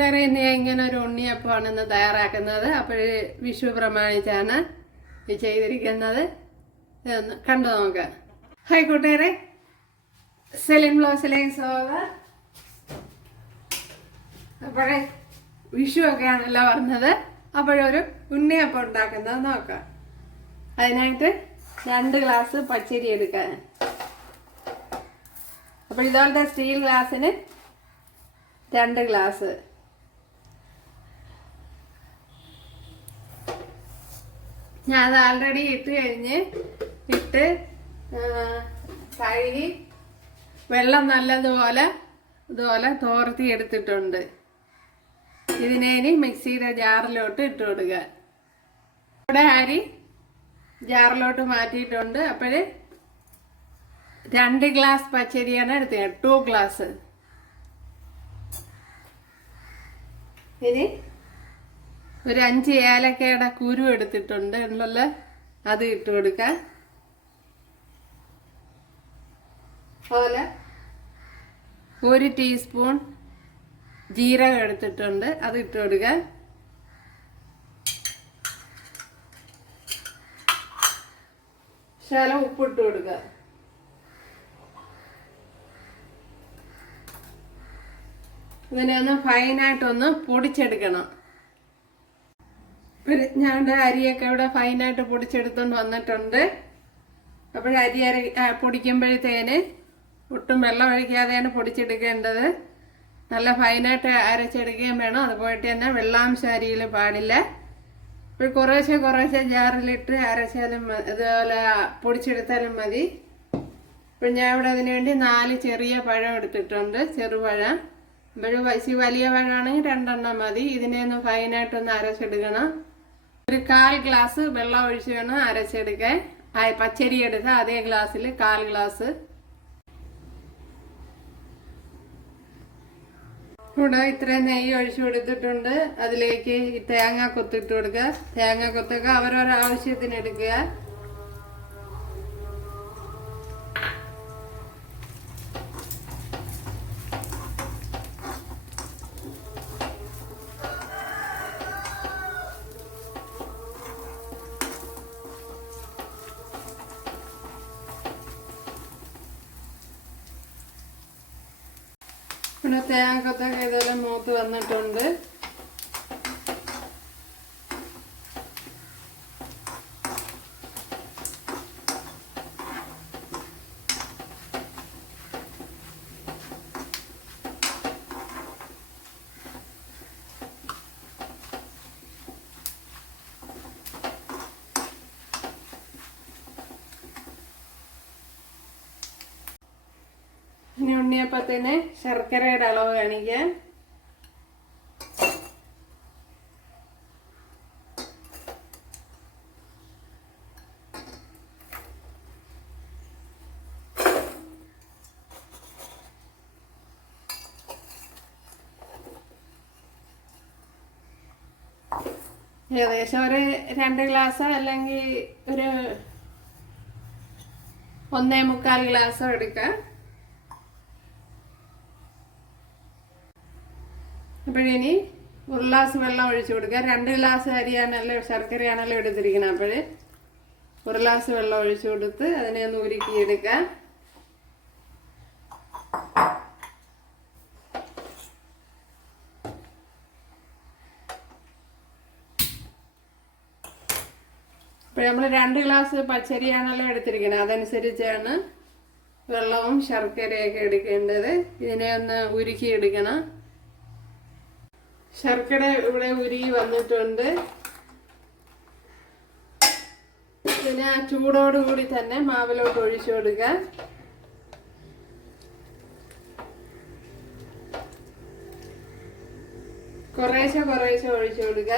കൂട്ടുകാരെ ചെയ്യുന്ന ഇങ്ങനെ ഒരു ഉണ്ണിയപ്പമാണ് ഇന്ന് തയ്യാറാക്കുന്നത്. അപ്പോൾ വിഷു പ്രമാണിച്ചാണ് ചെയ്തിരിക്കുന്നത്. കണ്ടു നോക്ക. ഹായ് കൂട്ടുകാരെ. സെലിൻ ബ്ലോസിലേക്ക് സ്വാഗതം. അപ്പോഴേ വിഷു ഒക്കെ ആണല്ലോ പറഞ്ഞത്. അപ്പോഴൊരു ഉണ്ണിയപ്പം ഉണ്ടാക്കുന്നത് നോക്കാം. അതിനായിട്ട് രണ്ട് ഗ്ലാസ് പച്ചരി എടുക്കാൻ. അപ്പോൾ ഇതുപോലത്തെ സ്റ്റീൽ ഗ്ലാസ്സിന് രണ്ട് ഗ്ലാസ്. ഞാൻ അത് ആൾറെഡി ഇട്ട് കഴിഞ്ഞ് ഇട്ട് കഴുകി വെള്ളം നല്ലതുപോലെ ഇതുപോലെ തോർത്തി എടുത്തിട്ടുണ്ട്. ഇതിനെ ഇനി മിക്സിയുടെ ജാറിലോട്ട് ഇട്ട് കൊടുക്കുക. ഇവിടെ അരി ജാറിലോട്ട് മാറ്റിയിട്ടുണ്ട്. അപ്പോൾ രണ്ട് ഗ്ലാസ് പച്ചരിയാണ് എടുത്തത് ടു ഗ്ലാസ്. ഇനി ഒരു അഞ്ച് ഏലക്കയുടെ കുരു എടുത്തിട്ടുണ്ട്. ഉണ്ടല്ലോ. അത് ഇട്ട് കൊടുക്കാം. പോലെ ഒരു ടീസ്പൂൺ ജീരകം എടുത്തിട്ടുണ്ട്. അത് ഇട്ട് കൊടുക്കാം. ശല ഉപ്പിട്ട് കൊടുക്കുക ഇതിനെ ഒന്ന് ഫൈനായിട്ടൊന്ന് പൊടിച്ചെടുക്കണം. പിന്നെ ഞാൻ അരിയൊക്കെ ഇവിടെ ഫൈനായിട്ട് പൊടിച്ചെടുത്തോണ്ട് വന്നിട്ടുണ്ട്. അപ്പോൾ അരി അരി പൊടിക്കുമ്പോഴത്തേന് ഒട്ടും വെള്ളം ഒഴിക്കാതെയാണ് പൊടിച്ചെടുക്കേണ്ടത്. നല്ല ഫൈനായിട്ട് അരച്ചെടുക്കുകയും വേണം. അതുപോലെ തന്നെ വെള്ളാംശം അരിയിൽ പാടില്ല. ഇപ്പോൾ കുറേശ്ശെ കുറേശ്ശെ ജാറിലിട്ട് അരച്ചാലും അതുപോലെ പൊടിച്ചെടുത്താലും മതി. ഇപ്പം ഞാൻ ഇവിടെ അതിന് വേണ്ടി നാല് ചെറിയ പഴം എടുത്തിട്ടുണ്ട്. ചെറുപഴം. അപ്പോഴും വലിയ പഴമാണെങ്കിൽ രണ്ടെണ്ണം മതി. ഇതിനെ ഒന്ന് ഫൈനായിട്ടൊന്ന് അരച്ചെടുക്കണം. ഒരു കാൽ ഗ്ലാസ് വെള്ളം ഒഴിച്ച് വേണം അരച്ചെടുക്കാൻ. പച്ചരി എടുക്ക അതേ ഗ്ലാസ്സിൽ കാൽ ഗ്ലാസ്. ഇവിടെ ഇത്രയും നെയ്യ് ഒഴിച്ചു കൊടുത്തിട്ടുണ്ട്. അതിലേക്ക് ഈ തേങ്ങ കൊത്തിട്ട് കൊടുക്കുക. തേങ്ങ കൊത്തൊക്കെ അവരവരുടെ ആവശ്യത്തിന് എടുക്കുക. ഇവിടെ തേങ്ങക്കൊത്തൊക്കെ ഇതെല്ലാം മൂത്ത് വന്നിട്ടുണ്ട്. ഇനി ഉണ്ണിയപ്പത്തിന് ശർക്കരയുടെ അളവ് കാണിക്കാം. ഏകദേശം ഒരു രണ്ട് ഗ്ലാസ് അല്ലെങ്കിൽ ഒരു ഒന്നേ മുക്കാൽ ഗ്ലാസ് എടുക്കാം. അപ്പോഴിനി ഒരു ഗ്ലാസ് വെള്ളം ഒഴിച്ചു കൊടുക്കുക. രണ്ട് ഗ്ലാസ് അരിയാണല്ലോ ശർക്കരയാണല്ലോ എടുത്തിരിക്കുന്നത് അപ്പോൾ ഒരു ഗ്ലാസ് വെള്ളം ഒഴിച്ചു കൊടുത്ത് അതിനെ ഒന്ന് ഉരുക്കിയെടുക്കാം അപ്പോൾ നമ്മൾ രണ്ട് ഗ്ലാസ് പച്ചരിയാണല്ലോ എടുത്തിരിക്കുന്നത് അതനുസരിച്ചാണ് വെള്ളവും ശർക്കരയൊക്കെ എടുക്കേണ്ടത്. ഇതിനെ ഒന്ന് ഉരുക്കിയെടുക്കണം. ശർക്കര ഇവിടെ ഉരുകി വന്നിട്ടുണ്ട്. പിന്നെ ആ ചൂടോടുകൂടി തന്നെ മാവിലോട്ട് ഒഴിച്ചു കൊടുക്കുക. കുറേശ്ശെ കുറേശ്ശെ ഒഴിച്ചു കൊടുക്കുക.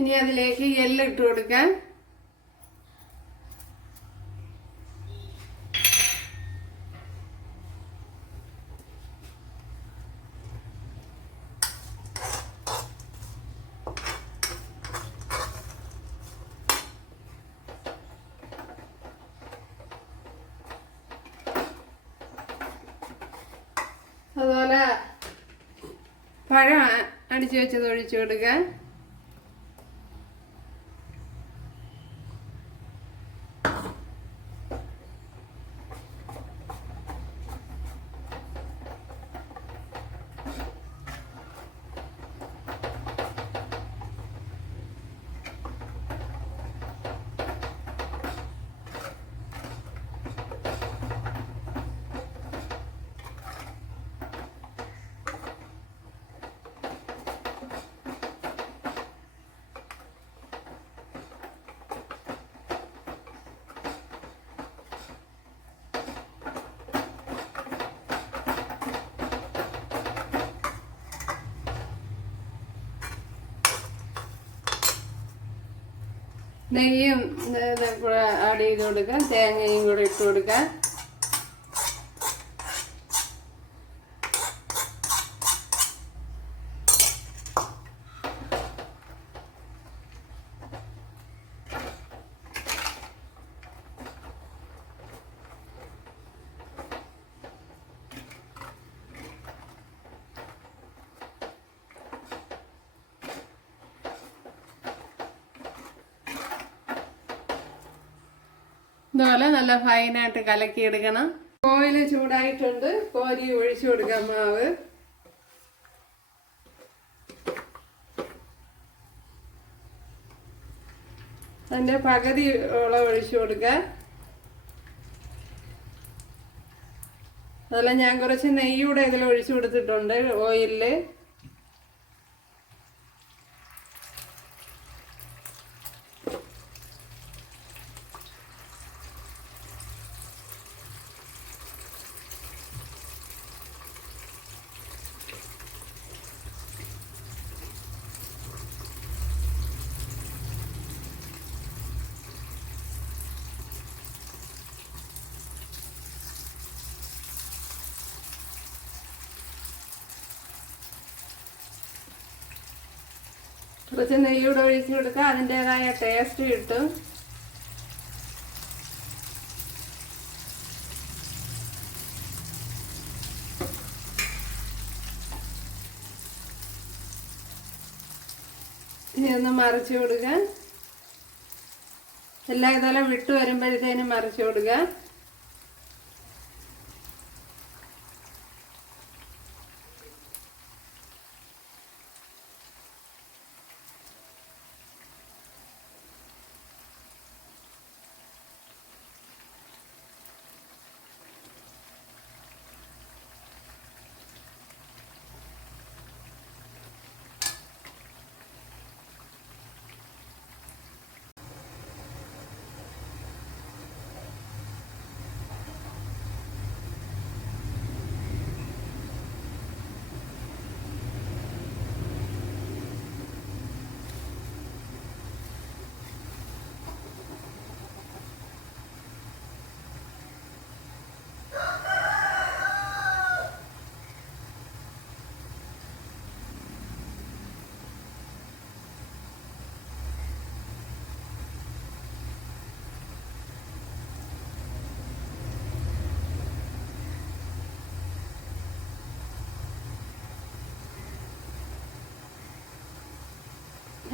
ഇനി അതിലേക്ക് എല്ല് ഇട്ട് കൊടുക്കാം അതുപോലെ പഴം അടിച്ചു വെച്ചത് ഒഴിച്ചു കൊടുക്കാം നെയ്യും കൂടെ ആഡ് ചെയ്ത് കൊടുക്കാം. തേങ്ങയും കൂടെ ഇട്ട് കൊടുക്കാം. ഇതുപോലെ നല്ല ഫൈനായിട്ട് കലക്കി എടുക്കണം ഓയിൽ ചൂടായിട്ടുണ്ട്. കോരി ഒഴിച്ചു കൊടുക്കാം മാവ്. അതിന്റെ പകുതി ഉള്ള ഒഴിച്ചു കൊടുക്കുക. അതുപോലെ ഞാൻ കുറച്ച് നെയ്യൂടെ ഇതിൽ ഒഴിച്ചു കൊടുത്തിട്ടുണ്ട് ഓയിലിൽ. കുറച്ച് നെയ്യൂടെ ഒഴിച്ച് കൊടുക്കുക അതിന്റെതായ ടേസ്റ്റ് കിട്ടും ഒന്ന് മറിച്ച് കൊടുക്കുക എല്ലാ ഇതെല്ലാം വിട്ടു വരുമ്പോഴത്തേനും മറിച്ച് കൊടുക്കുക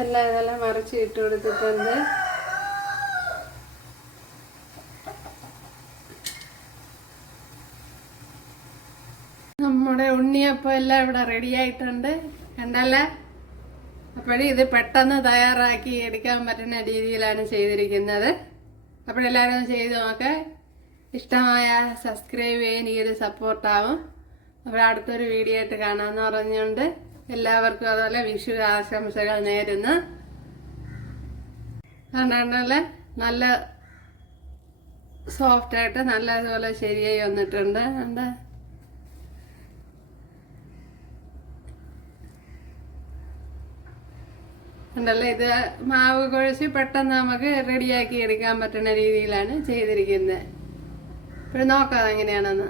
എല്ലാം ഇതെല്ലാം മറിച്ച് ഇട്ട് കൊടുത്തിട്ടുണ്ട്. നമ്മുടെ ഉണ്ണിയപ്പം എല്ലാം ഇവിടെ റെഡി ആയിട്ടുണ്ട്. കണ്ടല്ലേ? അപ്പോഴും ഇത് പെട്ടെന്ന് തയ്യാറാക്കി എടുക്കാൻ പറ്റുന്ന രീതിയിലാണ് ചെയ്തിരിക്കുന്നത്. അപ്പോഴെല്ലാവരും ചെയ്ത് നോക്കെ. ഇഷ്ടമായ സബ്സ്ക്രൈബ് ചെയ്യാൻ ഒരു സപ്പോർട്ടാവും അപ്പോൾ അടുത്തൊരു വീഡിയോ ആയിട്ട് കാണാമെന്ന് പറഞ്ഞുകൊണ്ട് എല്ലാവർക്കും അതുപോലെ വിഷു ആശംസകൾ നേരുന്നു. കണ്ടല്ലേ നല്ല സോഫ്റ്റ് ആയിട്ട് നല്ലതുപോലെ ശരിയായി വന്നിട്ടുണ്ട്. എന്താ? ഉണ്ടല്ലോ ഇത് മാവ് കുഴച്ച് പെട്ടെന്ന് നമുക്ക് റെഡിയാക്കി എടുക്കാൻ പറ്റുന്ന രീതിയിലാണ് ചെയ്തിരിക്കുന്നത്. ഇപ്പോൾ നോക്കാം എങ്ങനെയാണെന്ന്